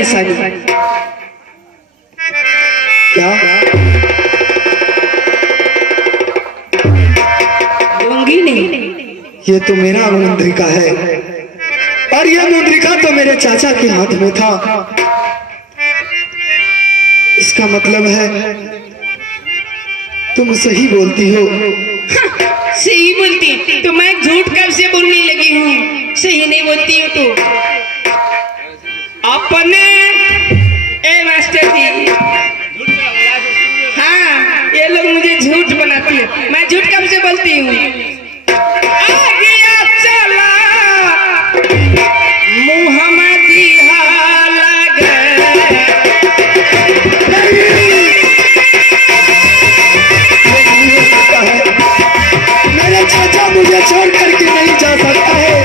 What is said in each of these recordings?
निशानी। क्या दूंगी नहीं। ये तो मेरा मुंद्रिका है और ये मुंद्रिका तो मेरे चाचा के हाथ में था। इसका मतलब है तुम सही बोलती हो। सही बोलती तो मैं झूठ कब से बोलने लगी हूँ? सही नहीं बोलती हूँ तो अपने ए मास्टर जी। हाँ, ये लोग मुझे झूठ बनाती है। मैं झूठ कब से बोलती हूँ? आ गया चला मुहम्मदी हालत। मेरे चाचा मुझे छोड़ करके नहीं जा सकता है।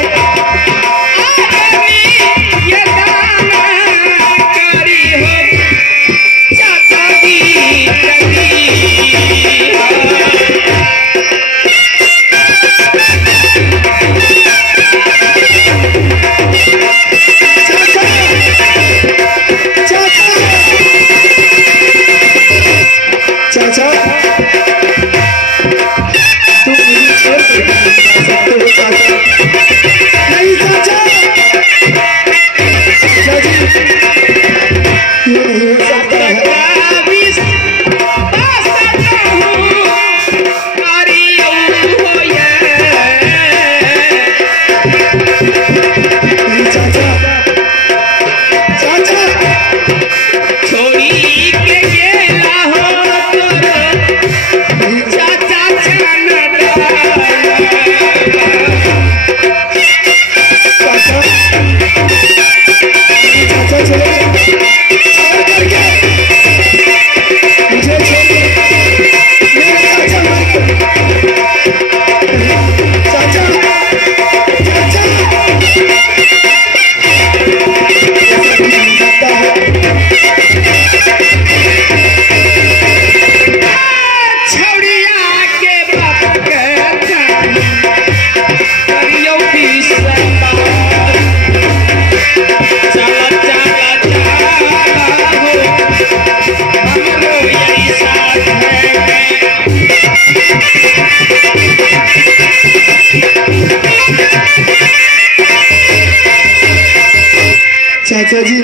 चाचा जी,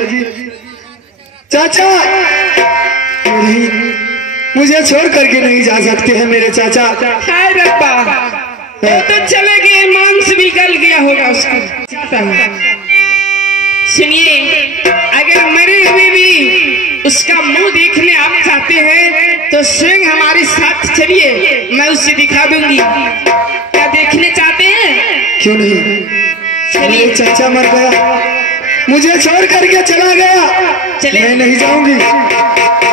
चाचा नहीं, मुझे छोड़ करके नहीं जा सकते हैं मेरे चाचा। हाय रब्बा, वो तो चले गए, मांस भी गल गया होगा उसका। सुनिए, अगर मरे हुए भी उसका मुंह देखने आप चाहते हैं तो स्वयं हमारे साथ चलिए, मैं उसे दिखा दूंगी। क्या देखने चाहते हैं? क्यों नहीं, चलिए। चाचा मर गया, मुझे छोड़ करके चला गया। मैं नहीं जाऊंगी,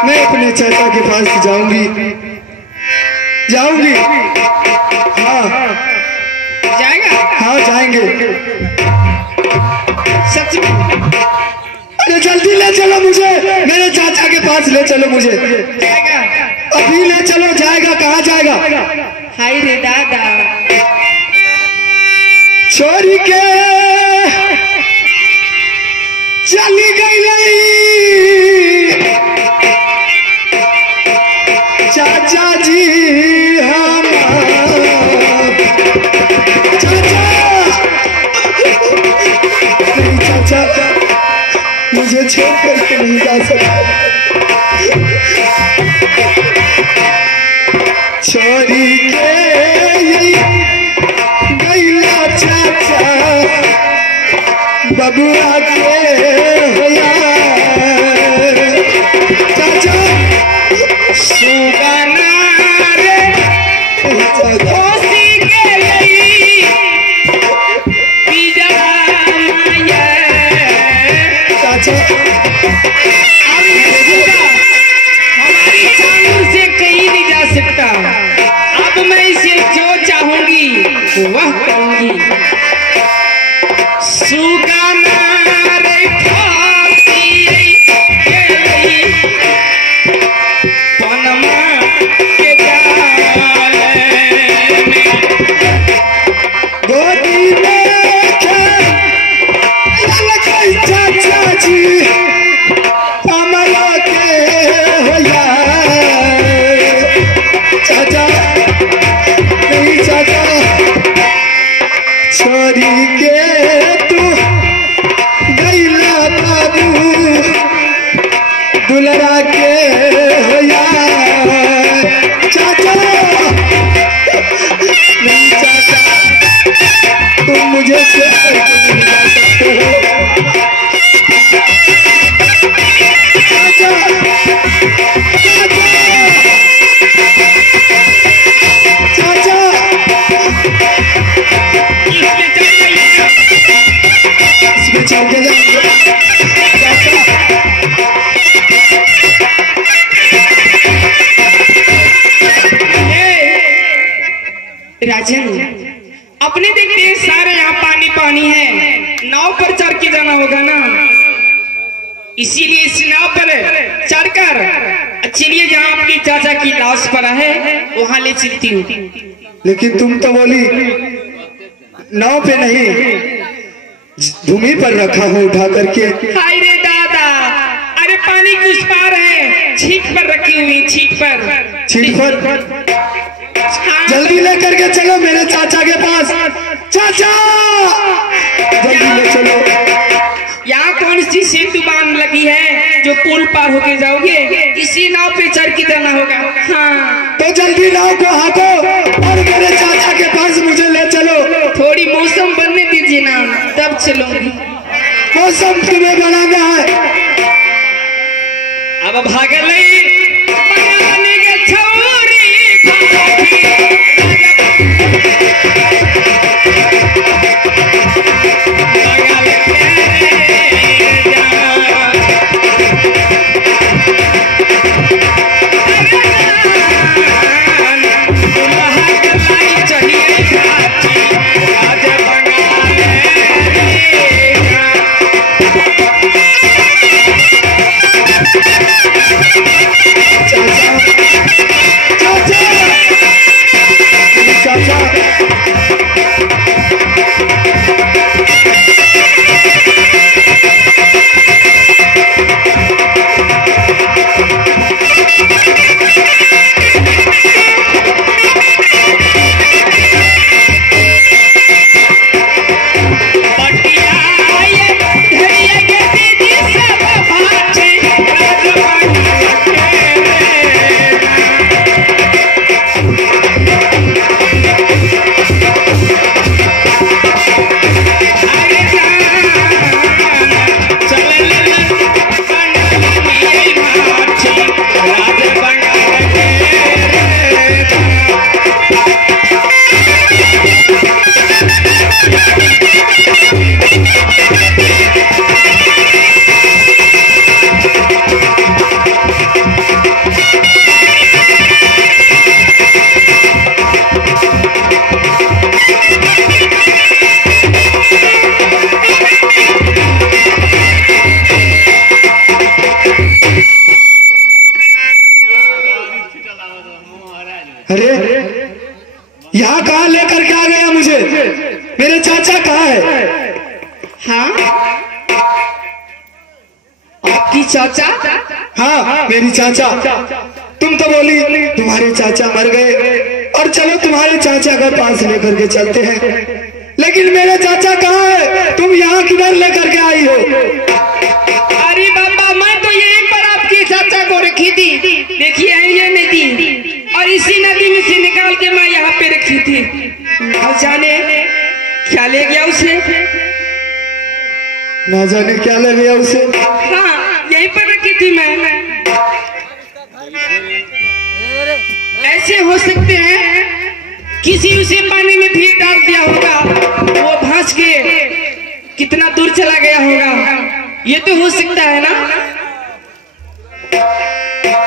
मैं अपने चाचा के पास जाऊंगी। हाँ जाएगा? हाँ जाएंगे। सच में? अरे जल्दी ले चलो मुझे, मेरे चाचा के पास ले चलो मुझे। जाएगा? अभी ले चलो। जाएगा? कहाँ जाएगा? हाय रे दादा, छोरी के चली गई चाचा जी चाचा मुझे छोड़ करके नहीं जा सकता। छोरी के गैला चाचा बबुआ के होया चाचा सुगाना रे कोसी के लई पीड़ा माया। चाचा हमारी चांद से कहीं नहीं जा सकता। अब मैं इसे जो चाहूंगी वह करूंगी। सुगाना रे कोसी के लई पनमा के जाल में गोदी में चाचा जी तुम मुझे छोड़ करके नहीं जा सकते हो। चाचा, चाचा, इसमें चल के जाएंगे। चाचा, राजन, अपने देखते हैं सारे यहाँ पानी पानी है, नाव पर चढ़ के जाना होगा ना, इसीलिए इस नाव पर चढ़कर चलिए जहाँ आपकी चाचा की लाश पड़ा है वहाँ ले चलती हूँ। लेकिन तुम तो बोली नाव पे नहीं, भूमि पर रखा हो उठा करके। हाय रे दादा, अरे पानी कुछ पार है, छीट पर रखी हुई, छीट पर। छीट पर जल्दी लेकर के चलो मेरे चाचा के पास। चाचा, जल्दी ले चलो। यहाँ कौन सी सेतु बांध लगी है जो पुल पार होके जाओगे? इसी नाव पे चढ़ के जाना होगा। हाँ, तो जल्दी नाव को हाँको और मेरे चाचा के पास मुझे ले चलो। थोड़ी मौसम बनने दीजिए ना, तब चलूंगी। मौसम तुम्हें बनाना है। अब भागल अरे यहाँ कहाँ लेकर के आ गया मुझे? मेरे चाचा कहाँ है? हाँ, आपकी चाचा? हाँ, मेरी चाचा। तुम तो बोली तुम्हारे चाचा मर गए और चलो तुम्हारे चाचा का पास लेकर के चलते हैं, लेकिन मेरे चाचा कहाँ है? तुम यहाँ किधर लेकर के आई हो? अरे बाबा, मैं तो यहीं पर आपके चाचा को रखी थी, देखिए ये नदी, और इसी नदी में से निकाल के मैं यहाँ पे रखी थी। और जाने क्या ले गया उसे? ना जाने क्या ले गया उसे। हाँ, यहीं पर रखी थी मैं। ऐसे हो सकते हैं किसी उसे पानी में भी डाल दिया होगा, वो भांस के कितना दूर चला गया होगा, ये तो हो सकता है ना?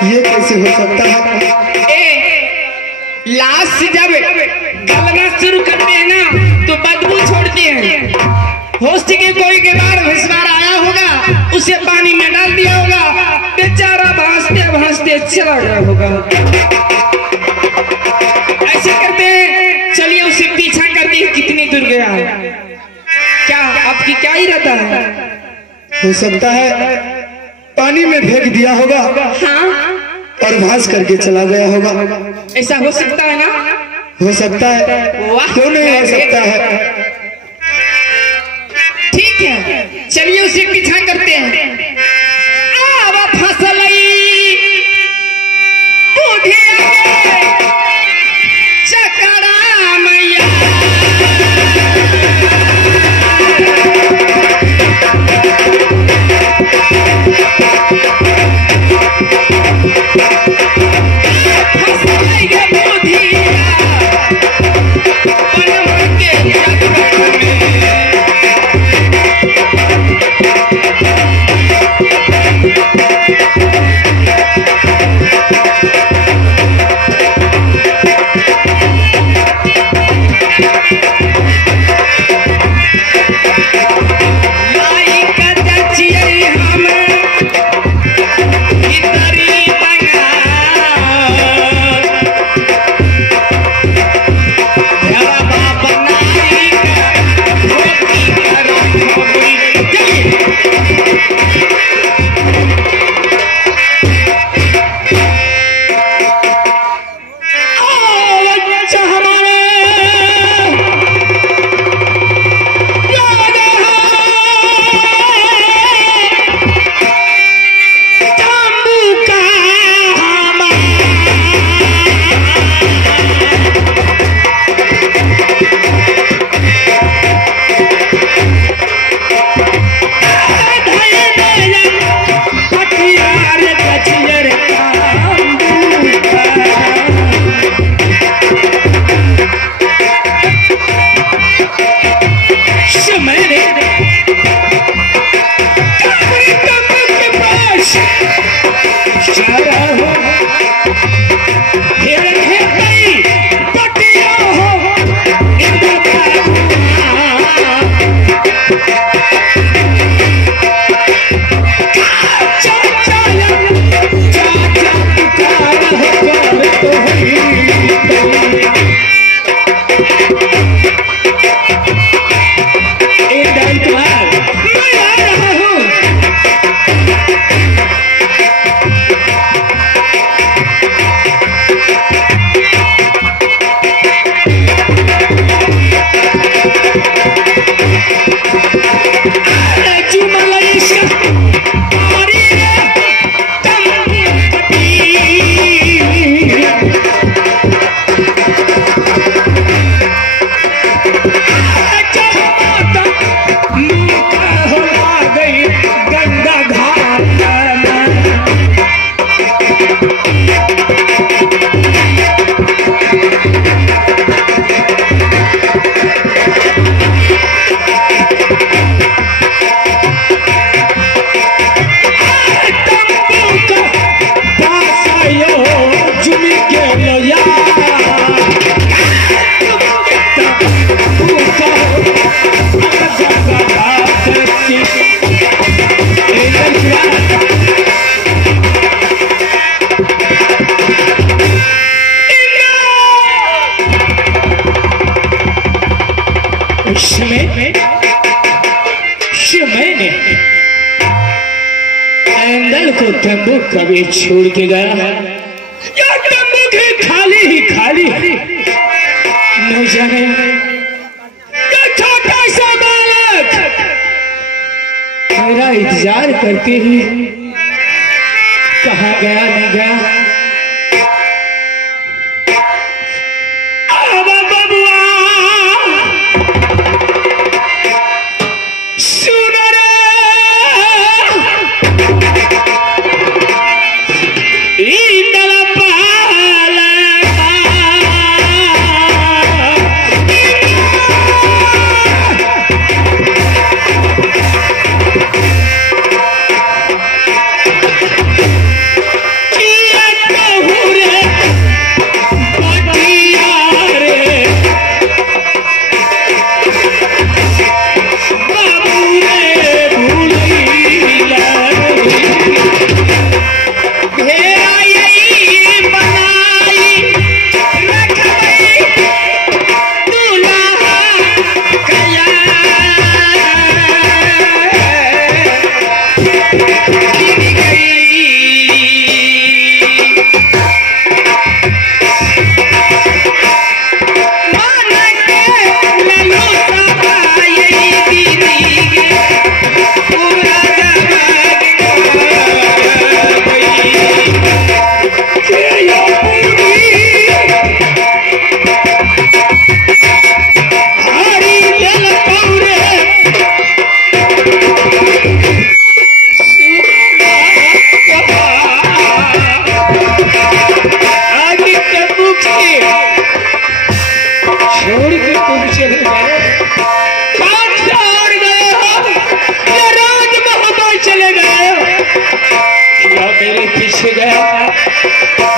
ये कैसे हो सकता है? लाश जब गलना शुरू करते हैं ना तो बदबू छोड़ते हैं। हो सके कोई गवार भैंसवार आया होगा, उसे पानी में डाल दिया होगा, बेचारा भांसते भांसते चला गया होगा। ऐसे करते हैं, चलिए उसे पीछा करते हैं कितनी दूर गया है। क्या आपकी क्या इरादा है? हो सकता है पानी में फेंक दिया होगा। हाँ, और भांस करके चला गया होगा। ऐसा हो सकता है ना? हो सकता है, क्यों नहीं हो सकता है? ठीक है, चलिए उसे पीछा करते हैं। चकरा मैया को तंबू कभी छोड़ के गया है या तंबू की खाली ही खाली नहीं जाने या छोटा सा बालक मेरा इंतजार करते ही कहाँ गया नहीं गया।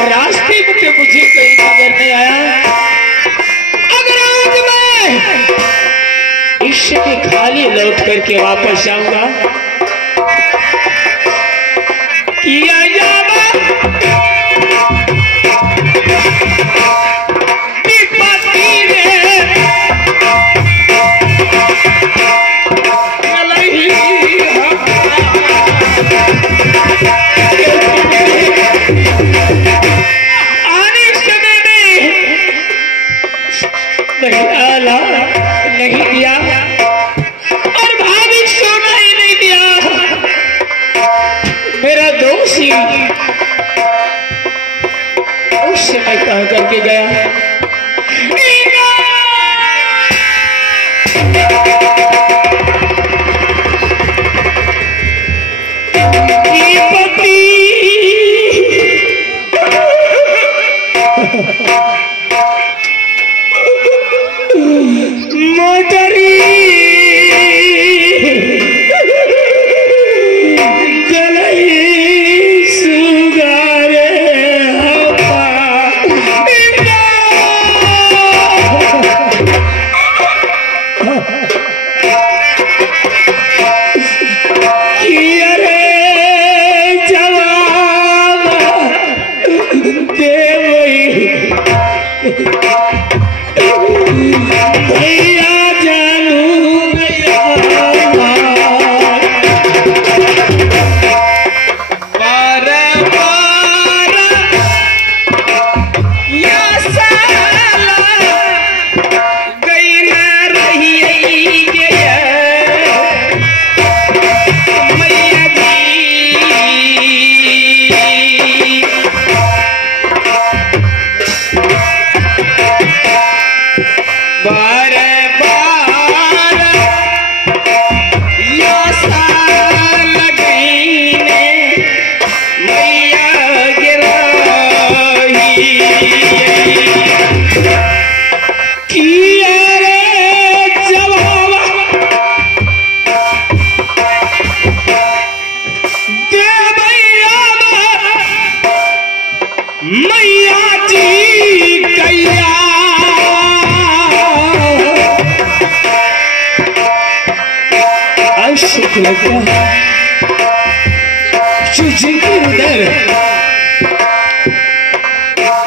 रास्ते में तो मुझे कहीं नजर नहीं आया। अगर आज मैं इस खाली लौट करके वापस आऊंगा किया नहीं दिया और भाभी सोना ही नहीं दिया। मेरा दोस्त ही उस समय कह करके गया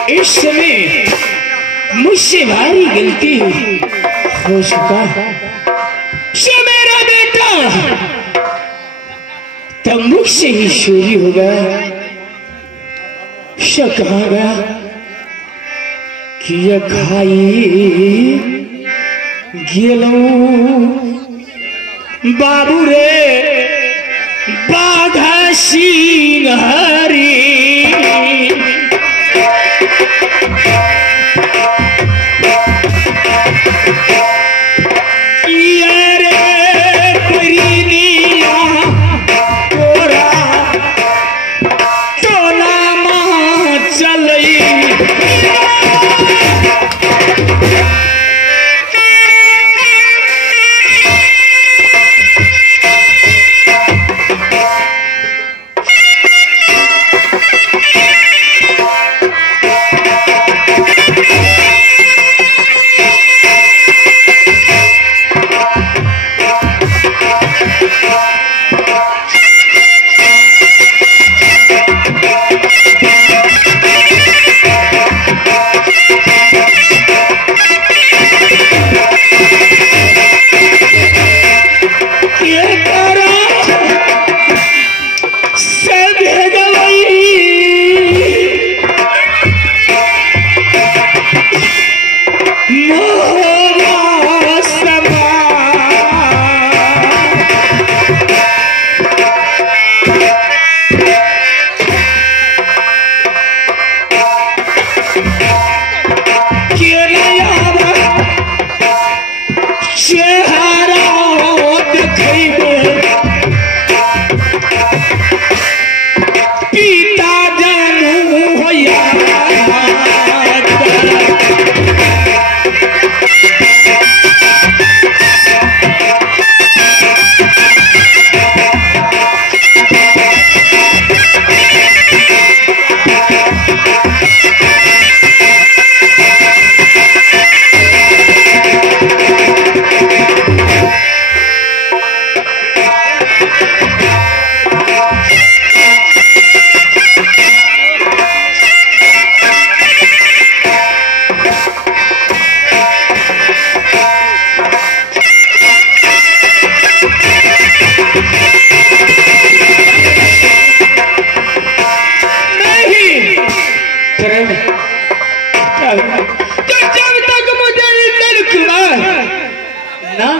इस समय मुझसे भारी गलती हो चुका से मेरा बेटा तब मुझसे ही चोरी हो गया। कहा गया कि ये खाई गेलो बाबू रे बाघा सिंह हरी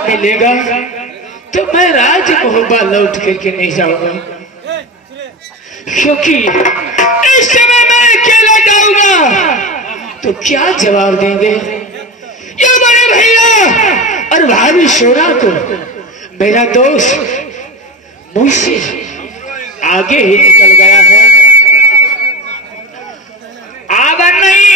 मिलेगा तो मैं राज मोहब्बा लौट करके नहीं जाऊंगा, क्योंकि इस समय मैं अकेला जाऊंगा तो क्या जवाब देंगे ये बड़े भैया और भाभी सोना को। मेरा दोस्त मुझसे आगे ही निकल गया है, अब नहीं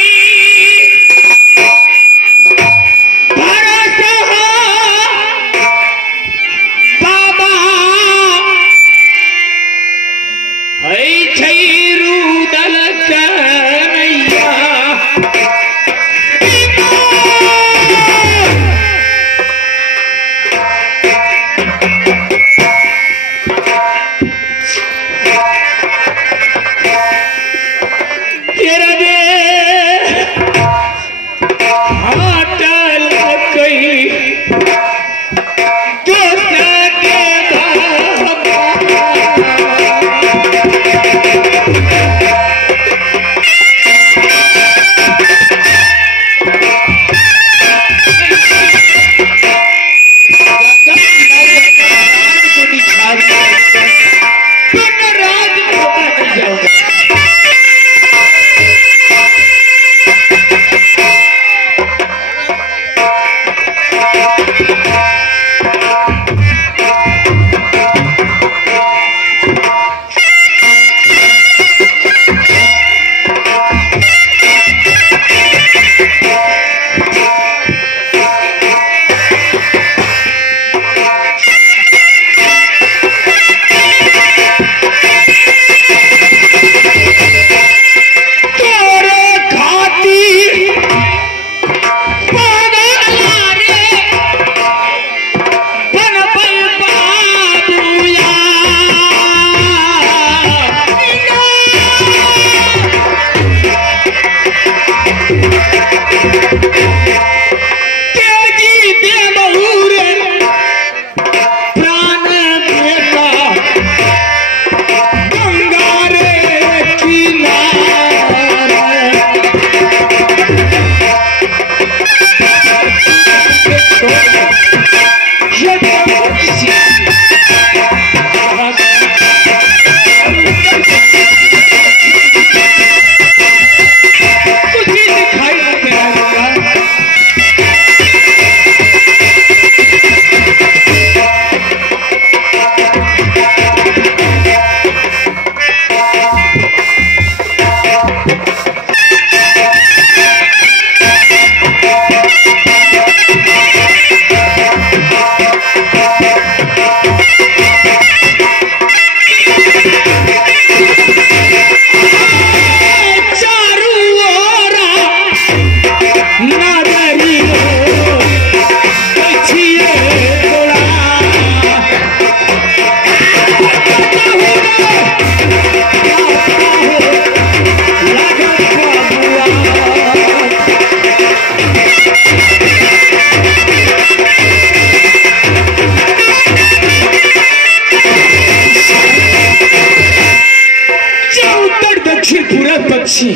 दक्षिण पूरब पक्षी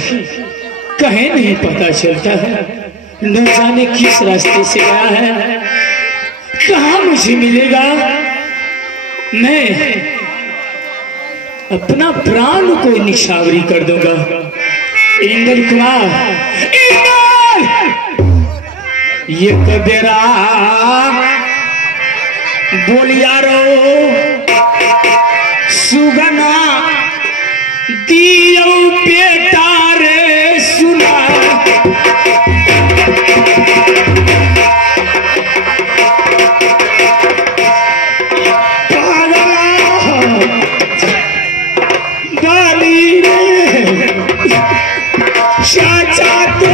कहीं नहीं पता चलता है। न जाने किस रास्ते से गया है, कहाँ मुझे मिलेगा। मैं अपना प्राण को निछावरी कर दूंगा। इंद्र कुमार, इंद्र, ये कबेरा बोलियारो सुगना दियो बेटा रे सुना। चाचा तो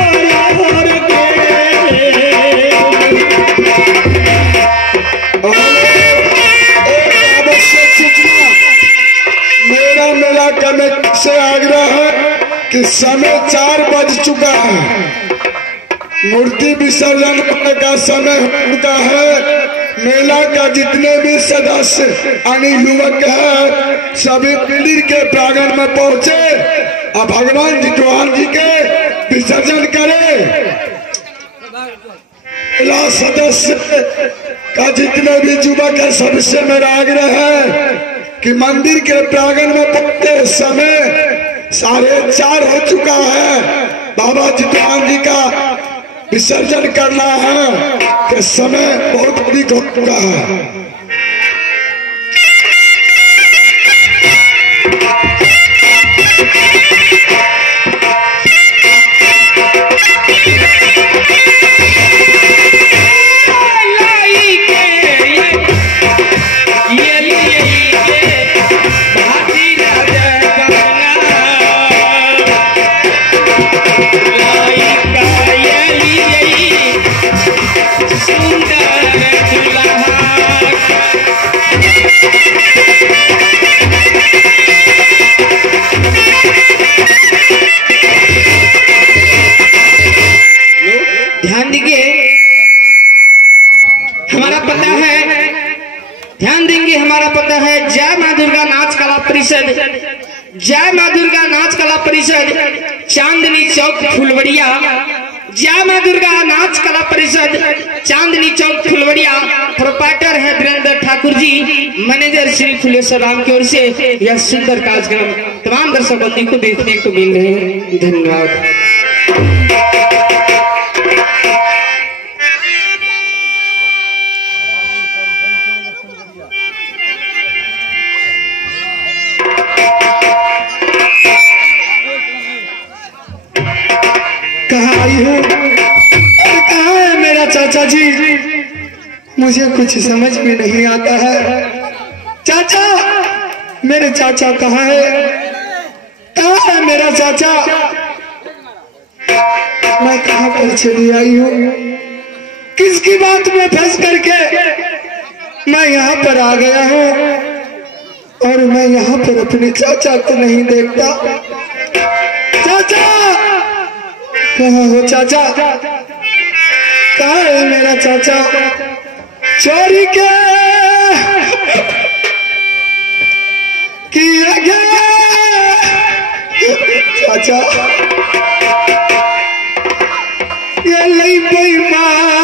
मेरा मेला कमेटी से आग्रह है कि समय 4 बज चुका है, मूर्ति विसर्जन का समय हो चुका है। मेला का जितने भी सदस्य यानी युवक है सभी मंदिर के प्रांगण में पहुंचे और भगवान जितवान जी के विसर्जन करे। मेला सदस्य का जितने भी युवक है सबसे मेरा आग्रह है कि मंदिर के प्रांगण में पहुंचते समय 4:30 हो चुका है, बाबा जितवान जी का विसर्जन करना है कि समय बहुत अधिक हो चुका है। ध्यान दीजिए, हमारा पता है, ध्यान देंगे, हमारा पता है जय मां दुर्गा नाच कला परिषद, जय मां दुर्गा नाच कला परिषद, चांदनी चौक फुलवड़िया। जय मां दुर्गा नाच कला परिषद, चांदनी चौक फुलवड़िया। प्रोपाइटर है वीरेंद्र ठाकुर जी, मैनेजर श्री फुलेश्वर राम की ओर से यह सुंदर कार्यक्रम तमाम दर्शक बंदी को देखने को मिल रहे हैं। धन्यवाद। कहाँ आई हूँ, कहाँ है मेरा चाचा जी, मुझे कुछ समझ में नहीं आता है। चाचा, मेरे चाचा कहाँ है, कहाँ है मेरा चाचा। मैं कहाँ पर चली आई हूँ, किसकी बात में फंस करके मैं यहाँ पर आ गया हूँ और मैं यहाँ पर अपने चाचा को नहीं देखता। चाचा कहाँ हो चाचा, कहाँ है मेरा चाचा। चोरी के किया गया चाचा, ये लई बेईमान